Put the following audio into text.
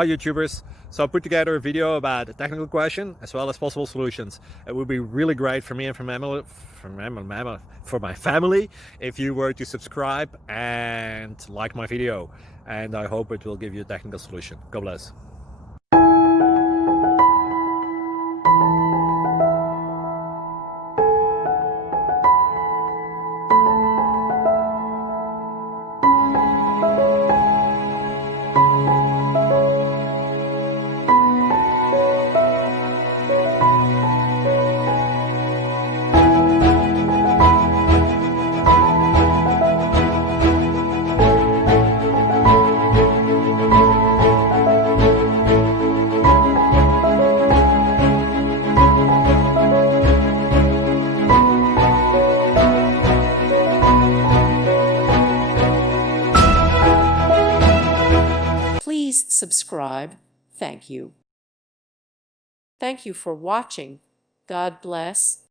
Hi YouTubers. So I put together a video about a technical question as well as possible solutions. It would be really great for me and for my family if you were to subscribe and like my video, and I hope it will give you a technical solution. God bless. Please subscribe. Thank you. Thank you for watching. God bless.